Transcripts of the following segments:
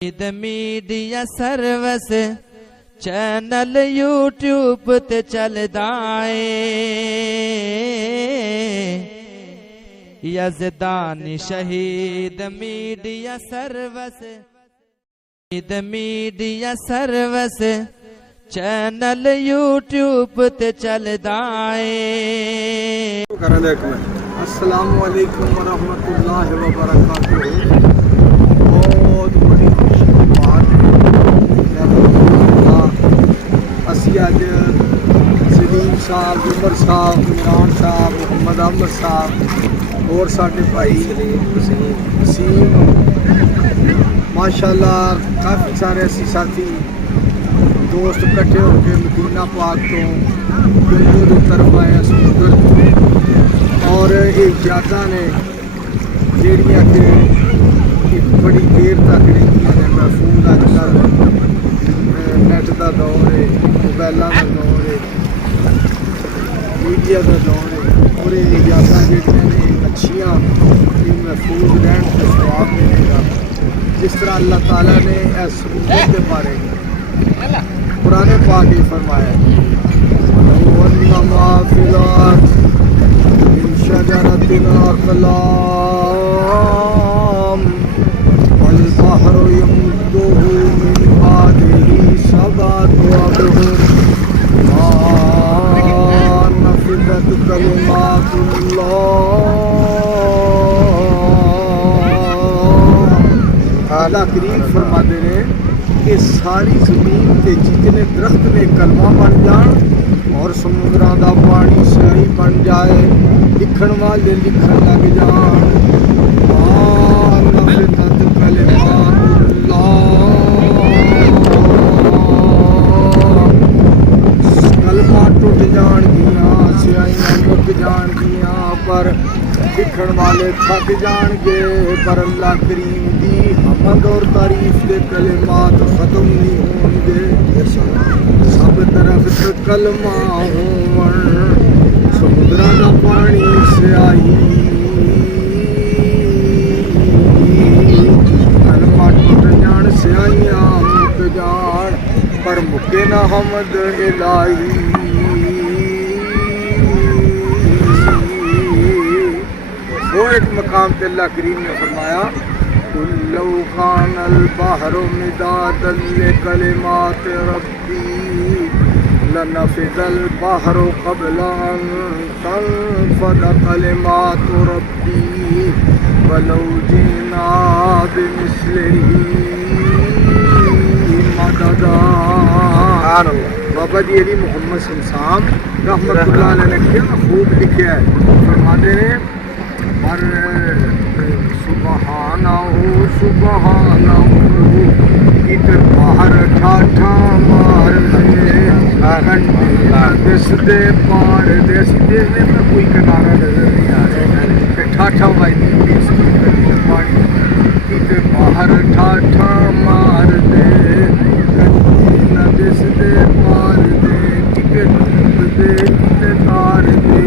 Media service channel YouTube ते चलदा है यज़दानी शहीद मीडिया सर्विस चैनल यूट्यूब ते चलदा है। अस्सलामु अलैकुम व रहमतुल्लाहि व बरकातुहू। बहुत बड़ी खुशी की बात असी अज सलीम साहब, उमर साहब, इमरान साहब, मोहम्मद अहमद साहब और साढ़े भाई वसीम माशाल्लाह काफ़ी सारे असी साथी दोस्त इकट्ठे होकर मदीना पाक तो जम्मू की तरफ आए समुद्र और ये यादा ने जड़ियाँ कि एक बड़ी देर तक रहियां ने महफूज अजकल नैट का दौर है, मोबाइलों का दौर है, मीडिया का दौर है और ये यादा जड़ियाँ ने अच्छियाँ महफूज रहन का स्वाब मिलेगा। जिस तरह अल्लाह ताला ने इस समुद्र के बारे कुरान पाक ही फरमाया अल्लाह करीम फरमाते हैं कि सारी ज़मीन के जितने दरख्त ने कलमा बन जान और समुद्र का पानी स्याही बन जाए, लिखण वाले लिखण लग जान। कलमा टुट जाणगियां, स्याहियां मुक जाणगियां, पर लिखण वाले थक जाणगे। पर अल्लाह करीम दी हमद और तारीफ के कलिमात खत्म नहीं होंगे। सब तरफ तो कलमा होवन, समुद्र का पानी स्याही, कलमा टुट जान, स्याहियां मुक जान, पर मुके ना हमद इलाही। और एक मकाम पे अल्लाह करीम ने फरमाया लौ कानल बहरु मिदादन लिकलिमात रब्बी लनफिदल बहरु क़ब्ल अन तनफद कलिमात रब्बी वलौ जिना बिमिस्लिही मददा। बाबा जी अली मोहम्मद साहब रहमतुल्लाह अलैह ने क्या खूब लिखा है, फरमाते हैं पर सुबहानहू सुबहानहू इत बाहर ठाठा मार दे दे पार दे सीधे में कोई किनारा नजर नहीं आ रहा, ठाठा वाली पानी इत बाहर ठाठा मार दे this they par they ticket दे किते तार दे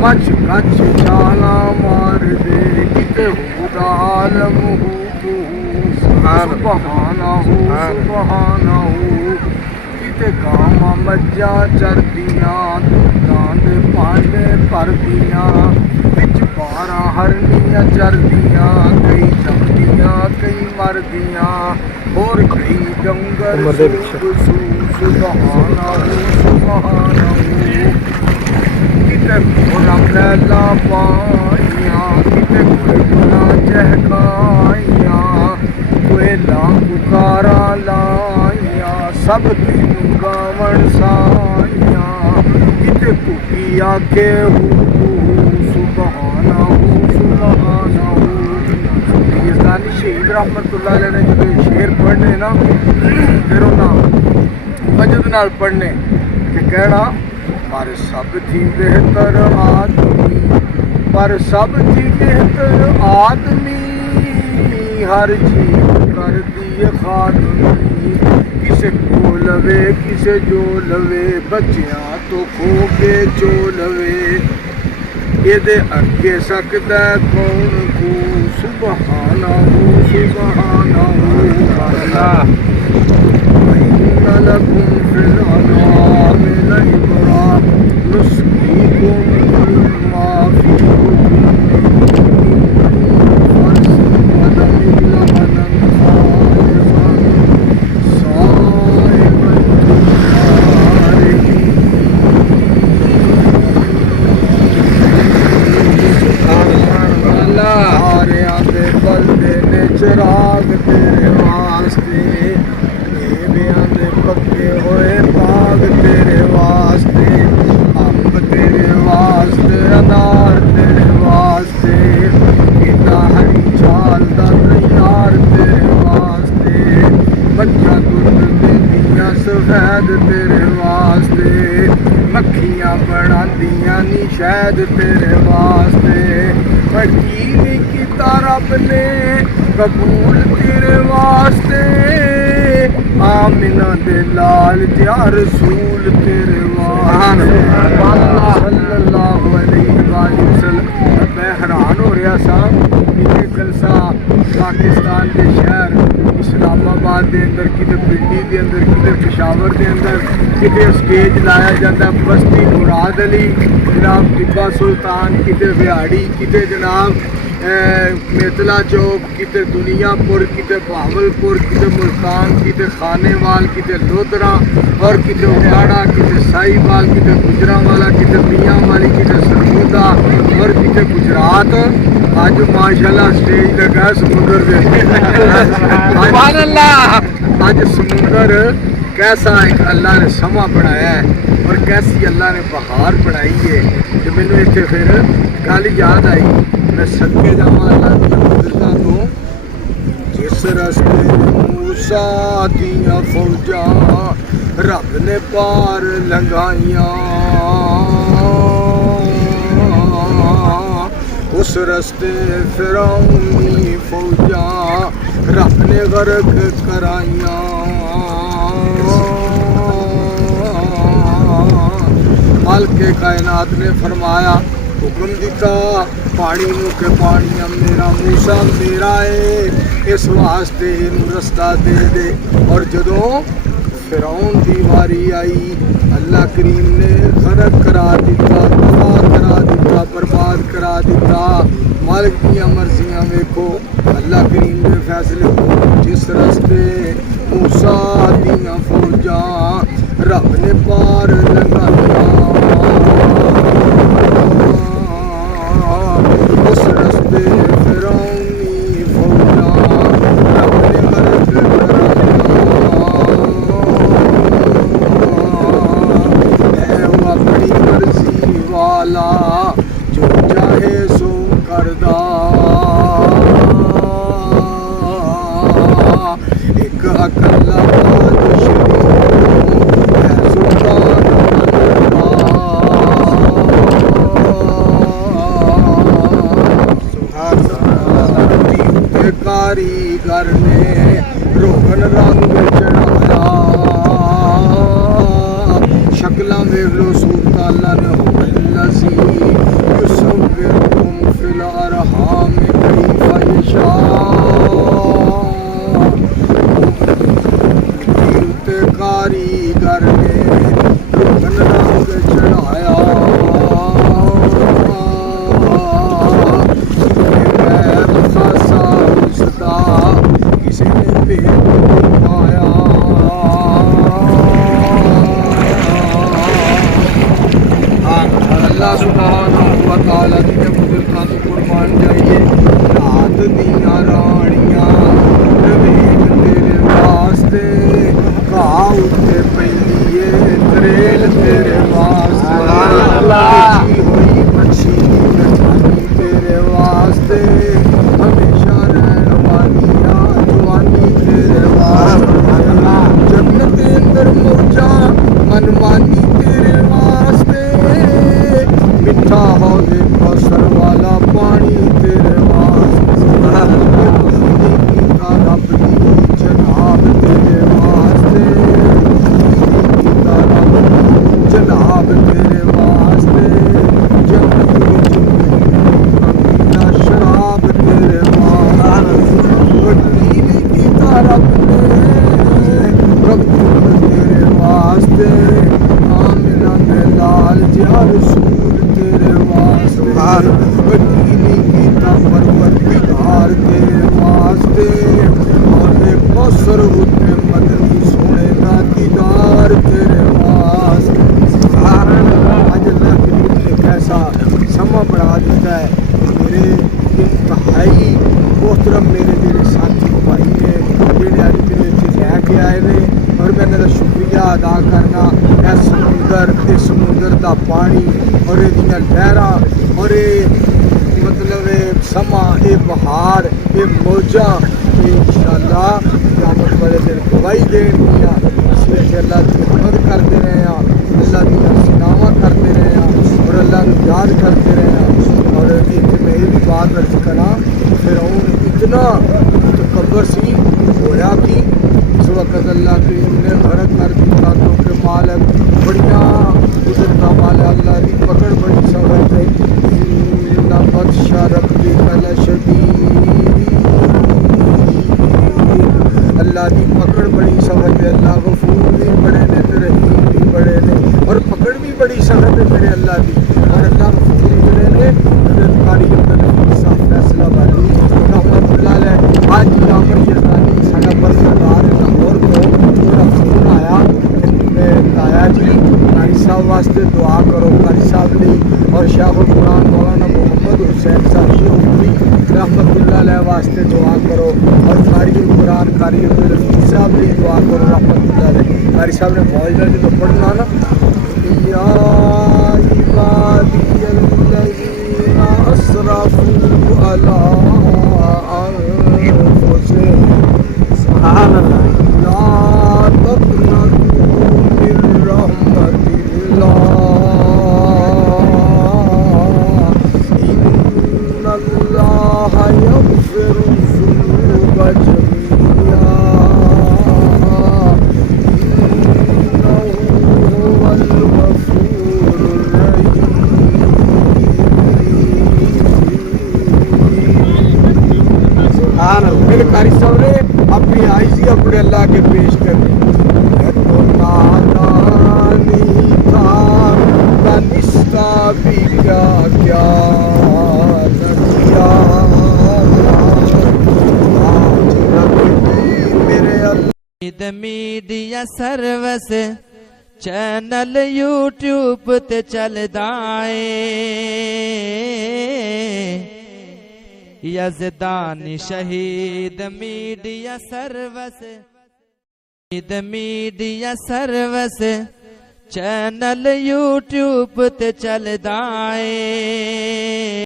मच कच चाला मार दे किते आलम सुबहानहू सुबहानहू किते गामा मज्जा चरदियां दांद पांडे भरदियां बिच 12 हरनियां चरदियां, कई जमदियां कई मरदियां और कई डंगर सुबहानहू सुबहानहू किते रंगला पाइयां किते गुना चहकाइयां कोयला पुकारा लाइयां सब तेनू गावण साइयां किते भुखी आके सुबहानहू सुबहानहू। यज़दानी शहीद रहमतुल्लाह अलैह ने जो शेर पढ़ने ना फिर उन्हें मजद नाल पढ़ने कि कहना पर सब थी बेहतर आदमी, पर सब थी बेहतर आदमी हर चीज कर दिए खादमी। किसे को लवे किसे जो लवे बच्चियां तो खो के जो लवे, ये अगे सकता कौन को सुबहानहू सुबहानहू। لكم في الأنعام لعبرة نسقيكم مما في فرس ودم لبنا خالصا صائغا सारियां दे बल्दे ने चिराग तेरे वास्ते देवियां दे पक्के होए बाग तेरे वास्ते अंब तेरे वास्ते अनार तेरे वास्ते कितना हरी छाल दा तैयार तेरे वास्ते मच्छा दुध देंदियां सफेद तेरे वास्ते मक्खियां बनांदियां नी शहद तेरे वास्ते की नहीं कीता रब ने कबूल तेरे वास्ते आमिना दे लाल या रसूल तेरे वास्ते सल्लल्लाहु अलैहि वसल्लम। मैं हैरान हो रहा सा कि जलसा पाकिस्तान के शहर इस्लामाबाद के अंदर किते पिंडी के अंदर किते पेशावर के अंदर किते स्टेज लाया जाता बस्ती मुराद अली जनाब टिब्बा सुल्तान किते बिहाड़ी किते जनाब मेतला चौक किते दुनियापुर किते भावलपुर किते मुल्तान किते खानेवाल किते लोधरा और किते उकाड़ा किते साहिवाल किते गुजरावाला किते मियांवाली किते सरगोदा और किते गुजरात। आज माशाल्लाह स्टेज लगा समुंदर से आज समुंदर कैसा एक अल्लाह ने समा बनाया है और कैसी अल्लाह ने बहार बनाई है कि मैंने इतने फिर गल याद आई मैं सदके जावा अल्लाह दी कुदरतां तो जिस रस्ते मूसा दियां फौजां रब ने पार लंघाइयां उस रस्ते फिरौन दी फौजां रब ने गर्क कराइयां मालिक कायनात ने फरमाया हुक्म दिता पानी नूं के पानी मेरा मूसा मेरा है इस वास्ते इनू रस्ता दे दे। और जदों फिरौन दी वारी आई अल्लाह करीम ने गर्क करा दिता तबाह करा दिता बर्बाद करा दिता। मालिक दियां मर्जियां वेखो अल्लाह करीम ने फैसले जिस रस्ते मूसा दियां फौजां रब ने पार लंघाइयां उस रस्ते फिरौनी फौजां रब ने गर्क कराइयां वो अपनी मर्जी वाला जो चाहे सो करदा एक अकल्ला कारीगर ने रोगन रंग चढ़ाया शक्लां वेख लो सूरत अल्लाह ने हुल्लसी युसव्विरुकुम फिल अरहाम कैफ यशा मैंने तो शुक्रिया अदा करना है समुंदर का पानी और ये लहरा और ये मतलब समा ये बहार ये मौजा इंशाअल्लाह क़यामत वाले दिन गवाही देनिया इसलिए अल्लाह की हिम्मत करते रहे हैं अल्लाह की सिनावा करते रहे हैं और अल्लाह को याद करते रहे हैं और एक मैं ये भी बात अर्ज करा फिर इतना तकबर सी होया कि इस वक्त अल्लाह की ने भरत कर दिया क्योंकि मालिक बढ़िया गुजरता माल अल्लाह की पकड़ बड़ी समझ है बदशाह रब्बी कल शदीद अल्लाह की पकड़ बड़ी समझ है अल्लाह गफूर भी बड़े ने तो रहीम भी बड़े ने और पकड़ भी बड़ी सख्त है मेरे अल्लाह की और अल्लाह गफूर बड़े ने कारी फैसला वाली रहमतुल्लाह अलैह आज जाफर जरदारी साडा परसदार लाहौर तो थोड़ा फोन आया ताया जी कारी साहब वास्ते दुआ करो कारी साहब ने और शाहुल कुरान मौलाना मोहम्मद हुसैन साहब शिरोमणी रहमतुल्लाह अलैह वास्ते दुआ करो और कारी कुरान कारी अब्दुल रफीक साहब ने दुआ करो रहमतुल्लाह अलैह कारी साहब ने मौजूदा जो तो पढ़ना ना या इबादियल्लज़ीना अस्रफू अला अनफुसिहिम सुभान अल्लाह ला तक़नतू मिन रहमतिल्लाह इन्नल्लाह यग़फिरु ज़ुनूब जमीआ इन्नहु हुवल गफूरुर रहीम मेरे कारी साहब ने अपनी आइजी अपने अल्लाह के पेश करनी तो नादानी था तनिष्ठा भी क्या क्या नदिया आज रब्बी मेरे अल्लाह मीडिया सर्विस चैनल यूट्यूब ते चलदा है यज़दानी शहीद मीडिया सर्विस चैनल यूट्यूब ते चलदा है।